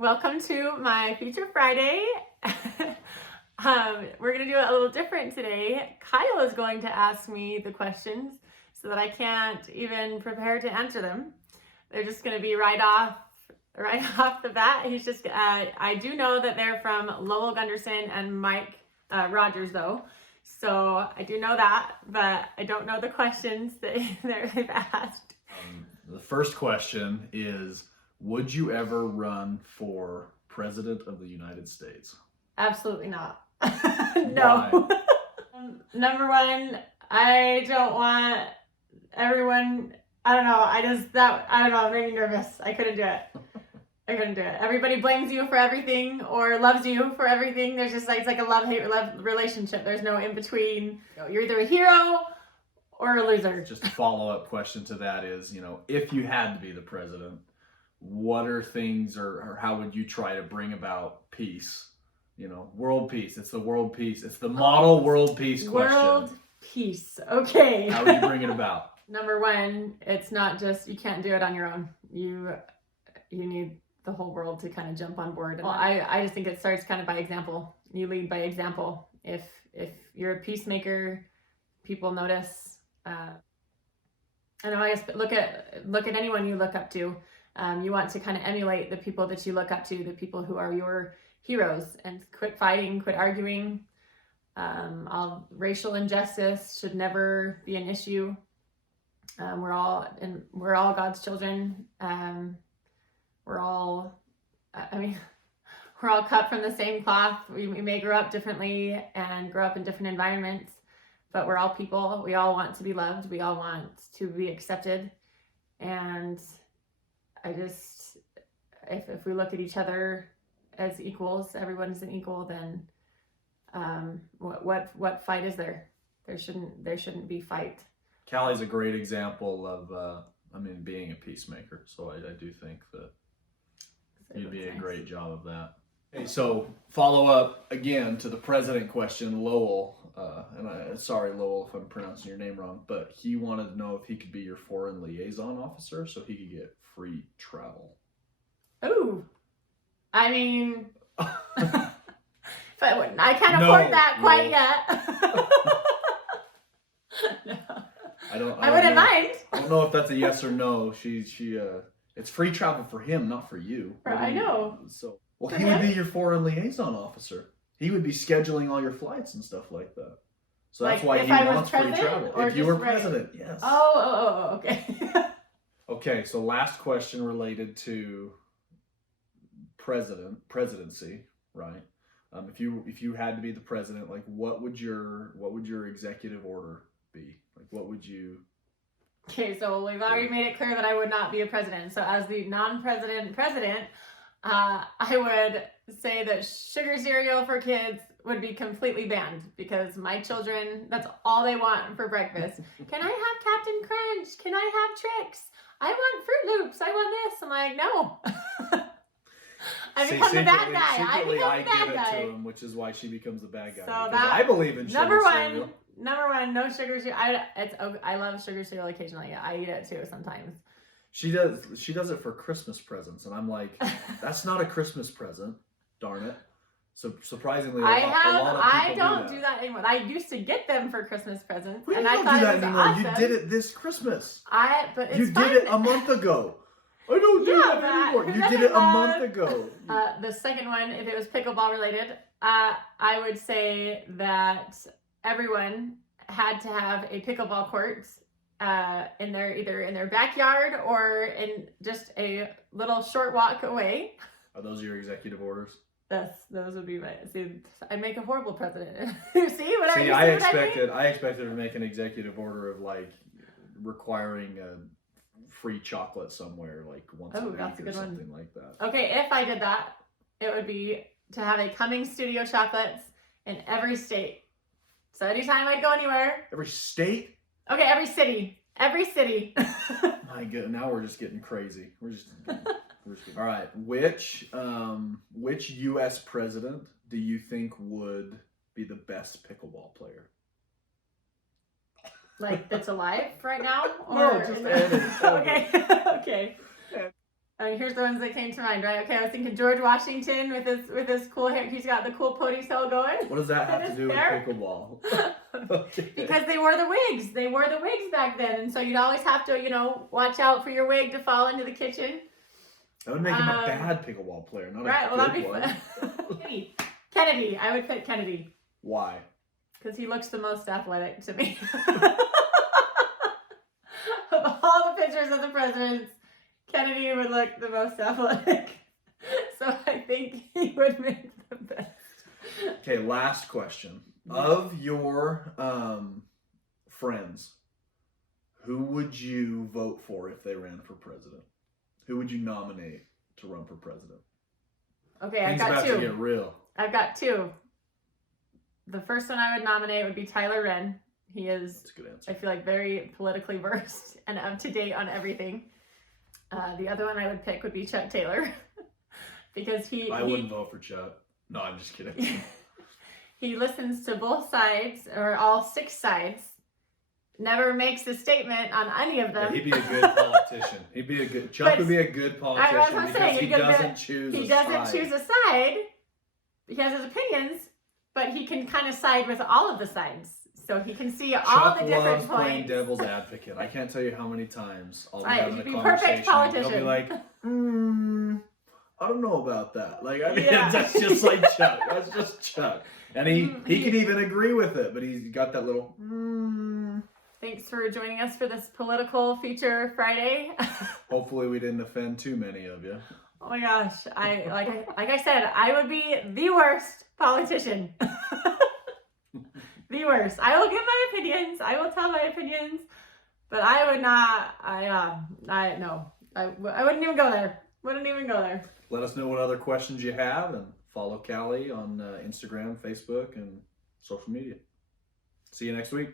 Welcome to my Feature Friday. We're going to do it a little different today. Kyle is going to ask me the questions so that I can't even prepare to answer them. They're just going to be right off the bat. He's just, I do know that they're from Lowell Gunderson and Mike Rogers though. So I do know that, but I don't know the questions that they've asked. The first question is, would you ever run for President of the United States? Absolutely not. No. Number one, I don't want everyone, I don't know, it made me nervous. I couldn't do it. Everybody blames you for everything or loves you for everything. There's just it's like a love-hate relationship. There's no in between. You're either a hero or a loser. Just a follow-up question to that is, if you had to be the president, what are things or how would you try to bring about peace? World peace. It's the world peace. It's the model world peace question. World peace. Okay. How would you bring it about? Number one, it's not just, you can't do it on your own. You need the whole world to kind of jump on board. Well, I just think it starts kind of by example. You lead by example. If you're a peacemaker, people notice. I guess look at anyone you look up to. You want to kind of emulate the people that you look up to, the people who are your heroes, and quit fighting, quit arguing. Racial injustice should never be an issue. We're all God's children. We're all cut from the same cloth. We may grow up differently and grow up in different environments, but we're all people. We all want to be loved. We all want to be accepted. And if we look at each other as equals, everyone's an equal, then what fight is there? There shouldn't be fight. Callie's a great example of being a peacemaker. So I do think that you'd be a great job of that. Okay, so follow up again to the president question, Lowell. Sorry, Lowell, if I'm pronouncing your name wrong, but he wanted to know if he could be your foreign liaison officer so he could get free travel. Ooh, but I can't afford that quite yet. No. I wouldn't mind. I don't know if that's a yes or no. It's free travel for him, not for you. I know. He would be your foreign liaison officer. He would be scheduling all your flights and stuff like that. So that's why he wants free travel. If you were president, yes. Oh, okay. Okay, so last question related to presidency, right? If you had to be the president, what would your executive order be? What would you? Okay, so we've already made it clear that I would not be a president. So as the non-president president, I would say that sugar cereal for kids would be completely banned because my children, that's all they want for breakfast. Can I have Captain Crunch? Can I have Trix? I want Fruit Loops. I want this. I'm like, no. I become the bad guy. Secretly, I give it to him, which is why she becomes the bad guy. So I believe in sugar cereal. Number one, no sugar cereal. I love sugar cereal occasionally. I eat it too sometimes. She does it for Christmas presents, and I'm like, that's not a Christmas present, darn it. So surprisingly, I don't do that anymore. I used to get them for Christmas presents, and I thought it was awesome. You did it this Christmas. You did it a month ago. I don't do that anymore. You did it a month ago. The second one, if it was pickleball related, I would say that everyone had to have a pickleball court either in their backyard or in just a little short walk away. Are those your executive orders? Those would be my. See, I'd make a horrible president. I expected to make an executive order of requiring free chocolate somewhere once a week or something like that. Okay, if I did that, it would be to have a Cummings Studio chocolates in every state. So anytime I'd go anywhere. Every state? Okay, every city. My God, now we're just getting crazy. All right, which U.S. president do you think would be the best pickleball player? That's alive right now? No, just Okay. Here's the ones that came to mind, right? Okay, I was thinking George Washington with his cool hair. He's got the cool ponytail going. What does that have to do with hair? pickleball? Okay. Because they wore the wigs. They wore the wigs back then, and so you'd always have to, watch out for your wig to fall into the kitchen. That would make him a bad pickleball player, not right, a well, good that'd one. be Kennedy. I would pick Kennedy. Why? Because he looks the most athletic to me. Of all the pictures of the presidents, Kennedy would look the most athletic. So I think he would make the best. Okay, last question. Of your friends, who would you vote for if they ran for president? Who would you nominate to run for president? Okay, Things I've got about two. to get real. I've got two. The first one I would nominate would be Tyler Wren. He is, That's a good answer. I feel like, very politically versed and up to date on everything. The other one I would pick would be Chuck Taylor. Because I wouldn't vote for Chuck. No, I'm just kidding. He listens to both sides, or all 6 sides, never makes a statement on any of them. Yeah, he'd be a good politician. Chuck would be a good politician that's what I'm because saying. he doesn't choose He a doesn't side. choose a side. He has his opinions, but he can kind of side with all of the sides. So he can see all the different loves points. playing devil's advocate. I can't tell you how many times I'll be Right, having he'd a be conversation. perfect politician. He'll be like, I don't know about that. Like, I mean, Yeah. that's just like Chuck. That's just Chuck. And he can even agree with it, but he's got that little. Thanks for joining us for this political feature Friday. Hopefully, we didn't offend too many of you. Oh my gosh, like I said, I would be the worst politician. The worst. I will give my opinions. I will tell my opinions, but I would not. No. I wouldn't even go there. Wouldn't even go there. Let us know what other questions you have, and follow Callie on Instagram, Facebook, and social media. See you next week.